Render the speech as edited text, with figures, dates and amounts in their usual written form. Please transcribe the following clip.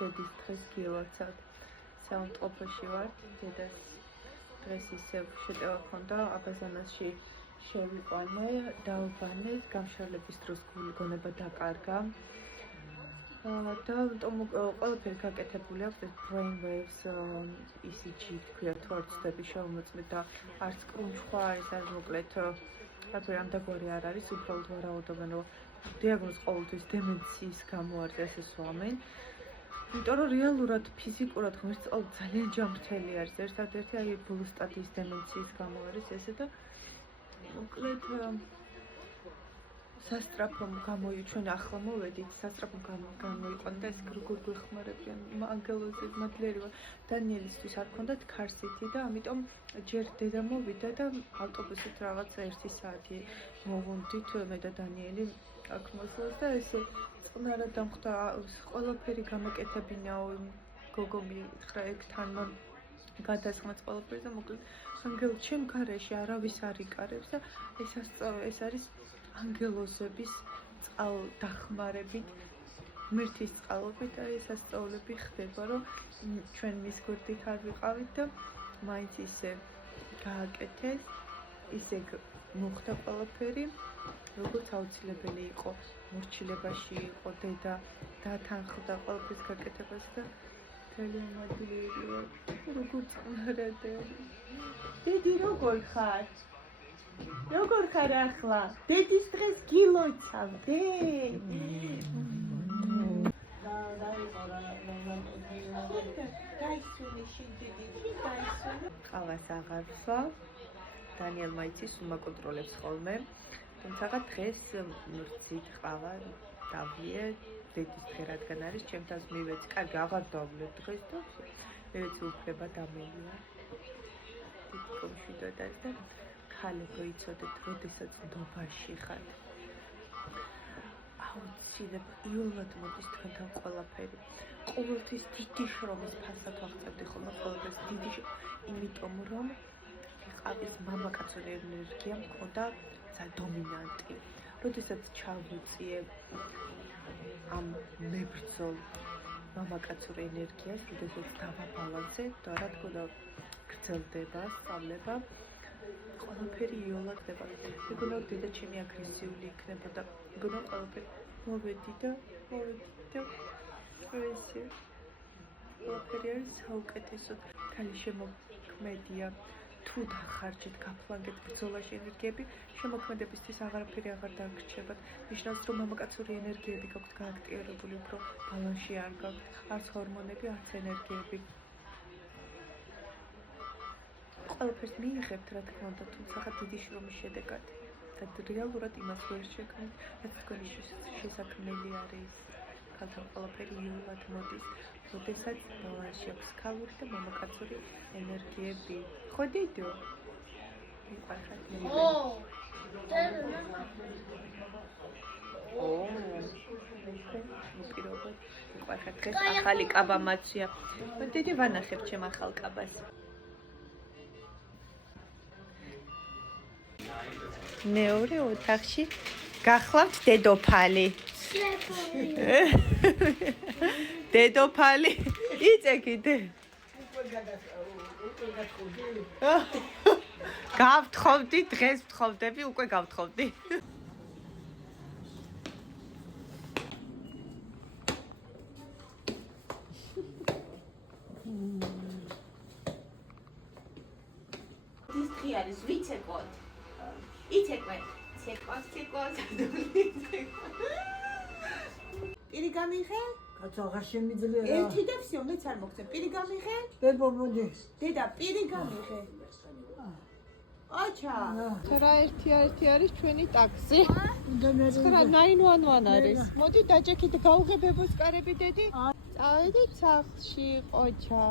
დედის დღეს გილოცავთ. საავადმყოფოში ვარ, დედას დღეს ისევ შეტევა ჰქონდა, აბაზანაში შევიყვანე, დავბანეთ, გამშველების დროს გონება დაკარგა. და ყველაფერი გაკეთებული აქვს ეს brain waves ECG ქვია თორცდები შევმოწმეთ და არც კრუნჩხვა არის არ მოკლედ რაფერი ამდაგვარი არ არის უბრალოდ ვარაუდობენ რომ დიაგნოზი ყოველთვის დემენციის გამო არის ესე სვამენ იმიტომ რომ რეალურად ფიზიკურად ღმერთსწაული ძალიან ჯანმრთელი არის ერთადერთი აი ბოლო სტადიის დემენციის გამო არის ესე და მოკლედ სასტრაფომ გამოიჩვენა ახლა მოვედით სასტრაფომ გამოიყვანა და ეს როგორ გვეხმარებიან ანგელოზი მადლიერება დანიელისთვის არ ქონდათ ქარსითი და ამიტომ ჯერ დედა მოვიდა და ავტობუსით რაღაც 1 საათი მოვუნდით მე და დანიელი აქ მოსვლა და ესე წყნარად დამხვდა ყველაფერი გამაკეთებინაო გოგო მითხრა ეგ თან გადასხმაც ყველაფერი და მოკლედ ანგელ ჩემ გარეშე არავის არ იკარებს და ეს არის ანგელოზების დახმარებით ღმერთის წყალობით აი სასწაულები ხდება რომ ჩვენ მის გვერდით არ ვიყავით და მაინც ისე გააკეთეს ისე მოხდა ყველაფერი როგორც აუცილებელი იყო მორჩილებაში იყო დედა დათანხმდა ყველაფრის გაკეთებას და ძალიან მადლიერია როგორც ყნარად დედი როგორ ხარ როგორ ხარ ახლა? დედის დღეს გილოცავდე? ყავას აღარ ვსვამ. დანიელმა იცის უმაკონტროლებს ხოლმე. თუმცა დღეს მრცით ყავა დავიე დედის დღე რადგან არის ჩემთან მივეცი. კარგი აღარ დავვლებ დღეს და მივეცი უფლება დამეულია. თვითონ და ხალხო იცოდეთ, როდესაც ნდობაში ხართ. აუცილებლად იოლად მოდის თქვენთან ყველაფერი. ყოველთვის დიდი შრომის ფასად ვახცებდი ხოლმე ყოველთვის დიდი იმიტომ რომ ვიყავის მამაკაცური ენერგია მქონდა დომინანტი. როდესაც ჩავუწიე ამ მებრძოლ მამაკაცურ ენერგიას, როდესაც დავაბალანსე, და რა თქმა უნდა გრძელდება, სწავლება ყველაფერი იოლად ხდება. მეგონა დედა ჩემი აგრესიული იქნება და მეგონა ყველაფერი მოვედი და ესე ყველაფერი არის საუკეთესო ქალი შემოქმედია თუ დახარჯეთ გაფლანგეთ ბრძოლაში ენერგიები შემოქმედებისთვის აღარაფერი აღარ დაგრჩებათ ნიშნავს რომ მამაკაცური ენერგიები გაქვთ გააქტიურებული უფრო ბალანსში არ გაქვთ არც ჰორმონები არც ენერგიები ყველაფერს მიიღებთ რა თქმა უნდა თუმცა დიდი შრომის შედეგად და რეალურად იმას ვერ შექმნით რაც თქვენი შესაქმნელი არის ქალთან ყველაფერი იოლად მოდის როდესაც ბალანსში აქვს ქალური და მამაკაცური ენერგიები ხო დედო მიყვარხარ მოპირობად მიყვარხარ დღეს ახალი კაბა მაცია დედი ვანახებ ჩემ ახალ კაბას მეორე ოთახში გახლავთ დედოფალი. დედოფალი. იწე კიდე. გავთხოვდი, დღეს ვთხოვდები, უკვე გავთხოვდი. ის დღე არის ვიცეკოთ. იცეკვე. ცეკოს. პირი გამიღე? კაცო აღარ შემიძლია რა. ერთი და всё, მეც არ მოგწე. პირი გამიღე? დედო მოდი. დედა, პირი გამიღე. აჩა. რა ერთი არის ჩვენი ტაქსი. 911 არის. მოდი დაჭექით გაუღებებოს კარები დედი. წავედით სახლში, ყოჩა.